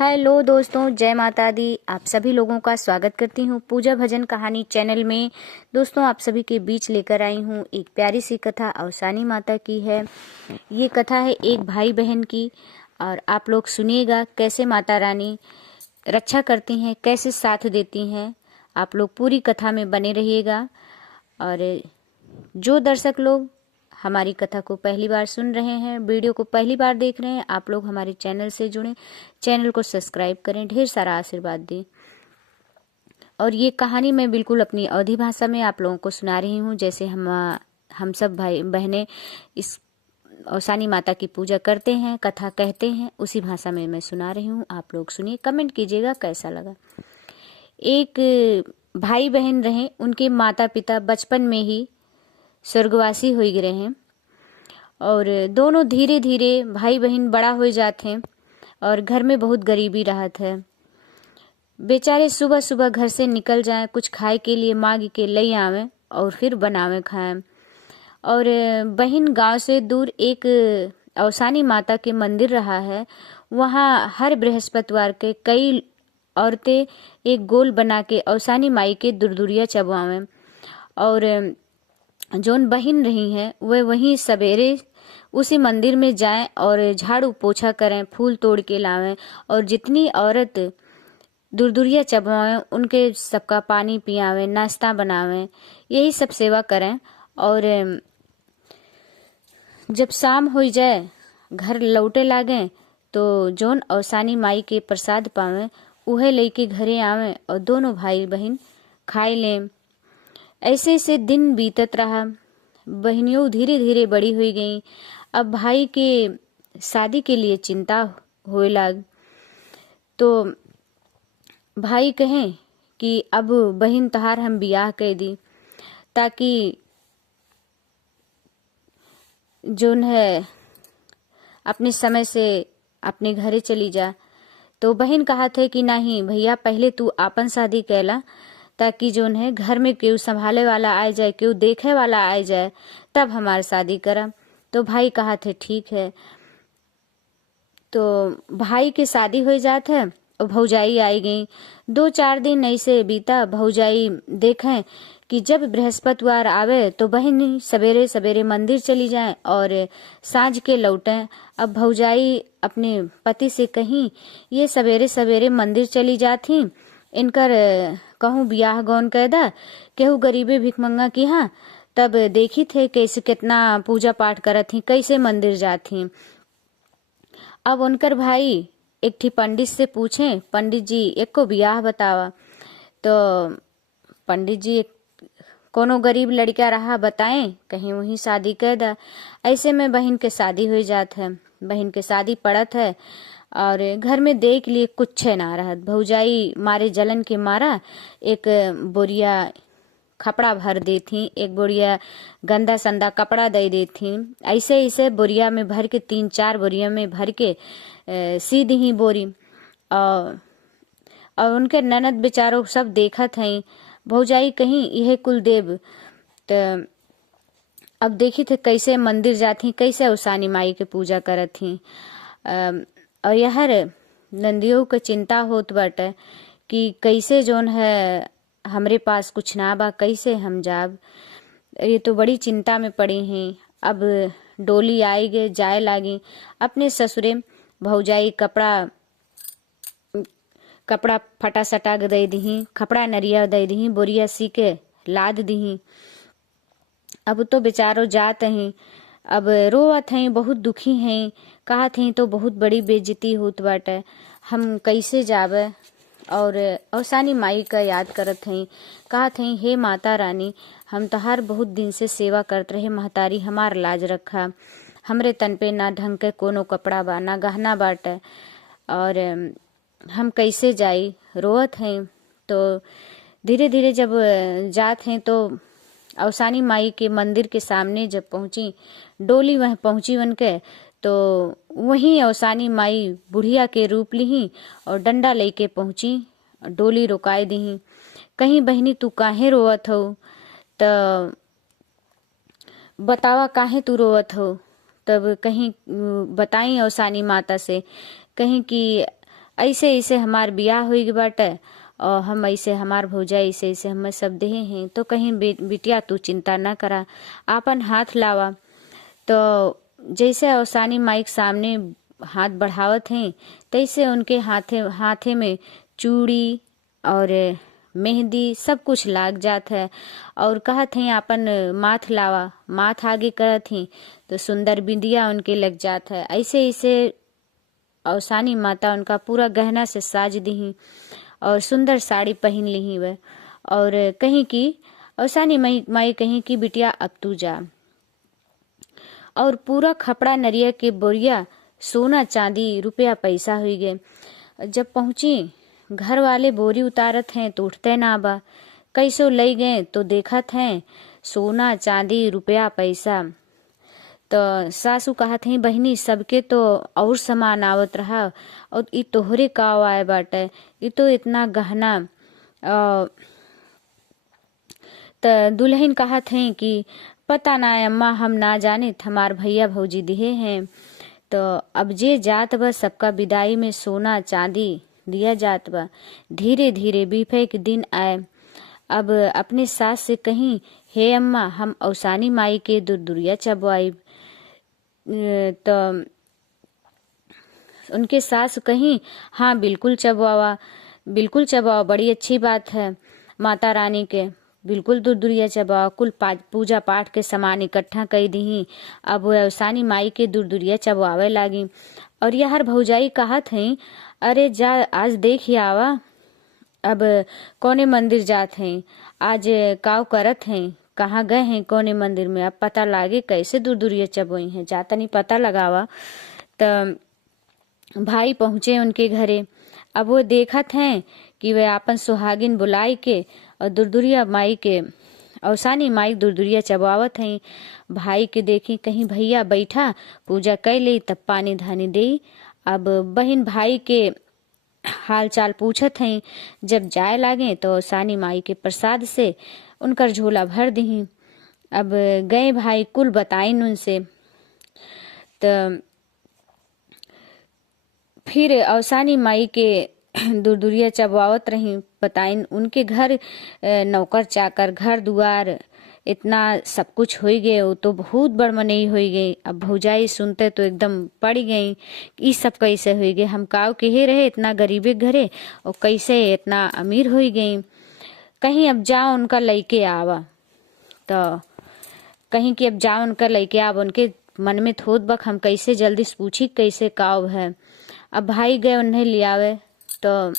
Hello दोस्तों, जय माता दी। आप सभी लोगों का स्वागत करती हूँ पूजा भजन कहानी चैनल में। दोस्तों, आप सभी के बीच लेकर आई हूँ एक प्यारी सी कथा अवसानी माता की है। ये कथा है एक भाई बहन की और आप लोग सुनिएगा कैसे माता रानी रक्षा करती हैं, कैसे साथ देती हैं। आप लोग पूरी कथा में बने रहिएगा। और जो दर्शक लोग हमारी कथा को पहली बार सुन रहे हैं, वीडियो को पहली बार देख रहे हैं, आप लोग हमारे चैनल से जुड़ें, चैनल को सब्सक्राइब करें, ढेर सारा आशीर्वाद दें। और ये कहानी मैं बिल्कुल अपनी अवधी भाषा में आप लोगों को सुना रही हूँ, जैसे हम सब भाई बहनें इस अवसानी माता की पूजा करते हैं, कथा कहते हैं, उसी भाषा में मैं सुना रही हूँ। आप लोग सुनिए, कमेंट कीजिएगा कैसा लगा। एक भाई बहन रहे, उनके माता पिता बचपन में ही स्वर्गवासी हो गए हैं और दोनों धीरे धीरे भाई बहन बड़ा हो जाते हैं और घर में बहुत गरीबी रहत है। बेचारे सुबह सुबह घर से निकल जाएं, कुछ खाए के लिए मांग के ले आवें और फिर बनावे खाएं। और बहन गांव से दूर एक अवसानी माता के मंदिर रहा है। वहाँ हर बृहस्पतिवार के कई औरतें एक गोल बना के अवसानी माई के दुरदुरिया चबवावें और जोन बहन रही हैं वह वहीं सवेरे उसी मंदिर में जाएं और झाड़ू पोछा करें, फूल तोड़ के लावें और जितनी औरत दुरदुरिया चबवाएं उनके सबका पानी पियावें, नाश्ता बनावें, यही सब सेवा करें। और जब शाम हो जाए, घर लौटे लागे तो जोन अवसानी माई के प्रसाद पावें उहे लेके घरे आवें और दोनों भाई बहन खाए लें। ऐसे से दिन बीतत रहा। बहनियों धीरे धीरे बड़ी हुई गई। अब भाई के शादी के लिए चिंता होए लग, तो भाई कहें कि अब बहन तहार हम बियाह कर दी ताकि जोन है अपने समय से अपने घरे चली जा। तो बहन कहा थे कि नहीं भैया, पहले तू आपन शादी कैला ताकि जोन है घर में केहू संभाले वाला आ जाए, केहू देखे वाला आ जाए, तब हमारी शादी करम। तो भाई कहा थे ठीक है। तो भाई की शादी हो जात है और भौजाई आई गई। 2-4 दिन ऐसे बीता। भौजाई देखें कि जब बृहस्पतिवार आवे तो बहन सवेरे सवेरे मंदिर चली जाए और सांझ के लौटें। अब भौजाई अपने पति से कहीं ये सवेरे सवेरे मंदिर चली जाती, इनकर कहूँ बियाह गौन कैदा केहू गरीबे भिखमंगा की हाँ, तब देखी थे कैसे कितना पूजा पाठ करत थी, कैसे मंदिर जाती। अब उनकर भाई एक ठी पंडित से पूछे, पंडित जी एक को बियाह बतावा। तो पंडित जी कोनो गरीब लड़का रहा बताएं, कहीं वही शादी कर दा। ऐसे में बहन के शादी हो जात है। बहन के शादी पड़त है और घर में देख लिए कुछ ना रहत। भौजाई मारे जलन के मारा एक बोरिया कपड़ा भर दी थी, एक बोरिया गंदा संदा कपड़ा दे दी थी। ऐसे ऐसे बोरिया में भर के 3-4 बोरिया में भर के सीधी ही बोरी। और उनके ननद बेचारों सब देखत हैं। भौजाई कहीं यह कुल देव। तो अब देखी थे कैसे मंदिर जाती, कैसे अवसानी माई के पूजा करत थी। और यहर नंदियों के चिंता होत बाटे कि कैसे जोन है हमरे पास कुछ ना बा, कैसे हम जाब। ये तो बड़ी चिंता में पड़ी हैं। अब डोली आई गे जाए लागी अपने ससुरे। भौजाई कपड़ा फटा सटा दे दी, कपड़ा नरिया दे दी, बोरिया सी के लाद दी। अब तो बेचारो जात हैं, अब रोवत हैं, बहुत दुखी हैं। कहत हैं तो बहुत बड़ी बेइज्जती होत बाटे, हम कैसे जावे। और अवसानी माई का याद करत हैं। कहत हैं हे माता रानी, हम तहार बहुत दिन से सेवा करत रहे, महतारी हमार लाज रखा। हमरे तन पे ना ढंग के कोनो कपड़ा बा, ना गहना बाटे, और हम कैसे जाई। रोवत हैं। तो धीरे धीरे जब जात हैं तो अवसानी माई के मंदिर के सामने जब पहुंची, डोली वह पहुंची उनके, तो वहीं अवसानी माई बुढ़िया के रूप ली और डंडा लेके पहुंची, डोली रोकाए दी। कहीं बहनी तू काहे रोवत हो, तो बतावा काहे तू रोवत हो। तब कहीं बताई अवसानी माता से, कहीं कि ऐसे ऐसे हमार बियाह हुई गई बाटे और हम ऐसे हमार भौजाई ऐसे ऐसे हमें सब देहे हैं, तो कहीं बिटिया तू चिंता ना करा, आपन हाथ लावा। तो जैसे अवसानी माई के सामने हाथ बढ़ावत हैं, तैसे उनके हाथे में चूड़ी और मेहंदी सब कुछ लाग जात है। और कहत हैं आपन माथ लावा, माथ आगे करत हैं तो सुंदर बिंदिया उनके लग जात है। ऐसे ऐसे अवसानी माता उनका पूरा गहना से साज दी और सुंदर साड़ी पहन ली वह, और कहीं की अवसानी माई कहीं की बिटिया अब तू जा। और पूरा खपड़ा नरिया के बोरिया सोना चांदी रुपया पैसा हुई गए। जब पहुंची घर वाले बोरी उतारत हैं तो उठते ना बा, कैसो ले गए तो देखत हैं सोना चांदी रुपया पैसा। तो सासू कहत हैं बहिनी सबके तो और सामान आवत रहा और ई तोहरे का आए बाटे, ई तो इतना गहना। तो दुल्हन कहत हैं कि पता ना अम्मा, हम ना जाने, हमार भैया भौजी दिए हैं। तो अब जे जात बा सबका विदाई में सोना चांदी दिया जात बा। धीरे धीरे बीफे के दिन आए। अब अपने सास से कहीं, हे अम्मा हम अवसानी माई के दुरिया चबवाई। तो उनके सास कहीं, हाँ बिल्कुल चबवावा, बिल्कुल चबवावा, बड़ी अच्छी बात है माता रानी के, बिल्कुल दुरिया चबा। कुल पूजा पाठ के सामान इकट्ठा कर दी। अब वो अवसानी माई के दुरिया चबवावे लागी। और यह भौजाई कहत हैं अरे जा आज देख ही आवा, अब कौने मंदिर जात हैं, आज काव करत हैं, कहाँ गए हैं कौने मंदिर में, अब पता लागे कैसे दुरिया चबोई हैं, जाता नहीं पता लगावा। तो भाई पहुंचे उनके घरे। अब वो देखत हैं कि वे आपन सुहागिन बुलाई के और दुरिया माई के, अवसानी माई दुरिया चबावत हैं। भाई के देखी कहीं भैया बैठा पूजा कर ली तब पानी धानी दे। अब बहन भाई के हाल चाल पूछत हैं। जब जाए लागे तो अवसानी माई के प्रसाद से उनकर झोला भर दी। अब गए भाई कुल बताइन उनसे। तो फिर अवसानी माई के दुरिया चबवावत रही, बताइन उनके घर नौकर चाकर घर दुआर इतना सब कुछ हो गए, वो तो बहुत बड़ मनई हो गई। अब भौजाई सुनते तो एकदम पड़ गई, ये सब कैसे हो गए, हम काव के रहे इतना गरीबे घरे और कैसे इतना अमीर हो गई। कहीं अब जाओ उनका लइके आवा, तो कहीं कि अब जाओ उनका लइके आवा, उनके मन में थोत बक हम कैसे जल्दी से पूछी कैसे काव है। अब भाई गए उन्हें लियावे। तो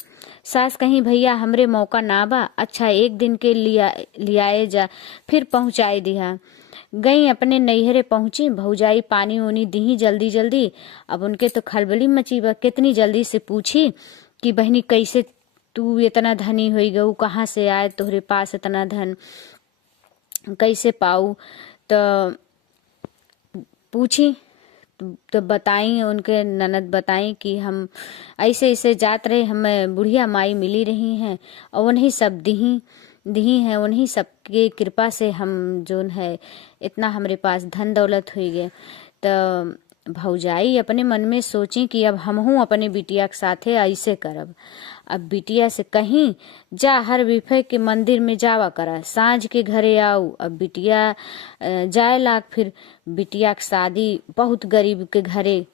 सास कहीं भैया हमरे मौका ना बा, अच्छा एक दिन के लियाए जा, फिर पहुँचाए दिया। गई अपने नैहरे पहुंची, भौजाई पानी उनी दी जल्दी जल्दी। अब उनके तो खलबली मची बा, कितनी जल्दी से पूछी कि बहनी कैसे तू इतना धनी हो गऊ, कहाँ से आए तोहरे पास इतना धन, कैसे पाऊ। तो पूछी तो बताई, उनके ननद बताई कि हम ऐसे ऐसे जात रहे, हमें बुढ़िया माई मिली रही हैं और उन्हीं सब दी हैं, उन्हीं सब के कृपा से हम जोन है इतना हमारे पास धन दौलत हुई गए। तो भौजाई अपने मन में सोची कि अब हम हूँ अपने बिटिया के साथे ऐसे करब। अब बिटिया से कहीं जा हर विफे के मंदिर में जावा करा, सांझ के घरे आओ। अब बिटिया जाए लाग, फिर बिटिया की शादी बहुत गरीब के घरे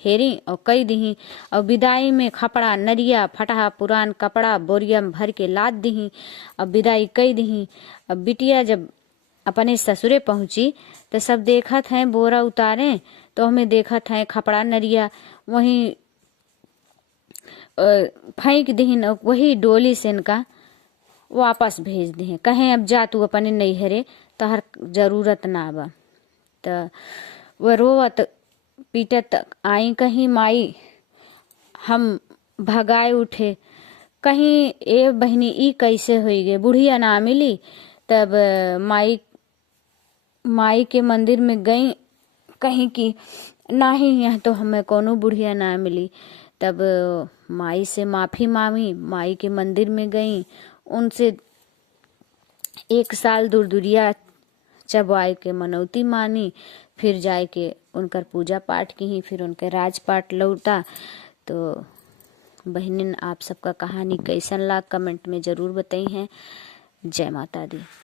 हेरी और कई दी। और विदाई में खपड़ा नरिया फटा पुरान कपड़ा बोरिया में भर के लाद दी। अब विदाई कई दी। अब बिटिया जब अपने ससुरे पहुंची तो सब देखत हैं बोरा उतारे, तो हमें देखत हैं खपड़ा नरिया वहीं फेंक दीन, वही डोली से इनका वापस भेज दी, कहें अब जा तू अपने नैहरे, तहर जरूरत ना बा। तो वह रोवत पीटत आई, कहीं माई हम भगाए उठे, कहीं ए बहनी ई कैसे हुई गए, बुढ़िया ना मिली। तब माई के मंदिर में गई, कहीं की नहीं यहाँ तो हमें कोनो बुढ़िया ना मिली। तब माई से माफी मांगी, माई के मंदिर में गई, उनसे 1 साल दुरिया चबवाए के मनौती मानी, फिर जाए के उनकर पूजा पाठ की, फिर उनके राजपाट लौटा। तो बहनिन आप सबका कहानी कैसन ला कमेंट में ज़रूर बताई हैं। जय माता दी।